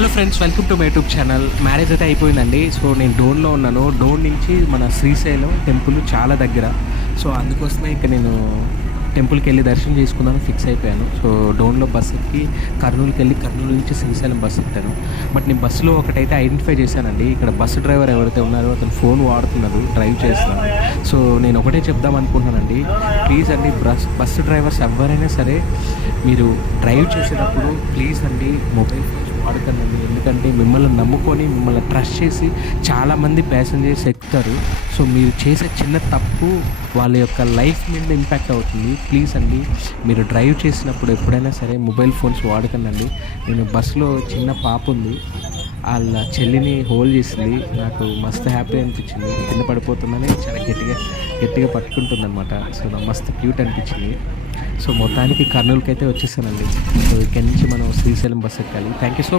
Hello friends, welcome to my YouTube channel. Marriage అయితే అయిపోయిందండి. So నేను డోన్లో ఉన్నాను. డోన్ నుంచి మన శ్రీశైలం టెంపుల్ చాలా దగ్గర. సో అందుకోసమే ఇక నేను టెంపుల్కి వెళ్ళి దర్శనం చేసుకుందామని ఫిక్స్ అయిపోయాను. సో డోన్లో బస్ ఎక్కి కర్నూలుకి వెళ్ళి కర్నూలు నుంచి శ్రీశైలం బస్ ఎక్కాను. బట్ నేను బస్సులో ఒకటైతే ఐడెంటిఫై చేశానండి. ఇక్కడ బస్సు డ్రైవర్ ఎవరైతే ఉన్నారో అతను ఫోన్ వాడుతున్నారు, డ్రైవ్ చేస్తున్నాను. సో నేను ఒకటే చెప్దాం అనుకుంటున్నానండి, ప్లీజ్ అండి బస్సు డ్రైవర్స్ ఎవరైనా సరే మీరు డ్రైవ్ చేసేటప్పుడు ప్లీజ్ అండి మొబైల్ ఫోన్స్ వాడకండి. ఎందుకంటే మిమ్మల్ని నమ్ముకొని మిమ్మల్ని ట్రస్ట్ చేసి చాలామంది ప్యాసింజర్స్ ఎక్కుతారు. సో మీరు చేసే చిన్న తప్పు వాళ్ళ యొక్క లైఫ్ మీద ఇంపాక్ట్ అవుతుంది. ప్లీజ్ అండి, మీరు డ్రైవ్ చేసినప్పుడు ఎప్పుడైనా సరే మొబైల్ ఫోన్స్ వాడకండి. నేను బస్సులో చిన్న పాప ఉంది, వాళ్ళ చెల్లిని హోల్డ్ చేసింది. నాకు మస్తు హ్యాపీ అనిపించింది. కింద పడిపోతుందని చాలా గట్టిగా పట్టుకుంటుంది అనమాట. సో నాకు మస్తు క్యూట్ అనిపించింది. సో మొత్తానికి కర్నూలుకి అయితే వచ్చేసానండి. సో ఇక్కడి నుంచి మనం శ్రీశైలం బస్ ఎక్కాలి. Thank you so much.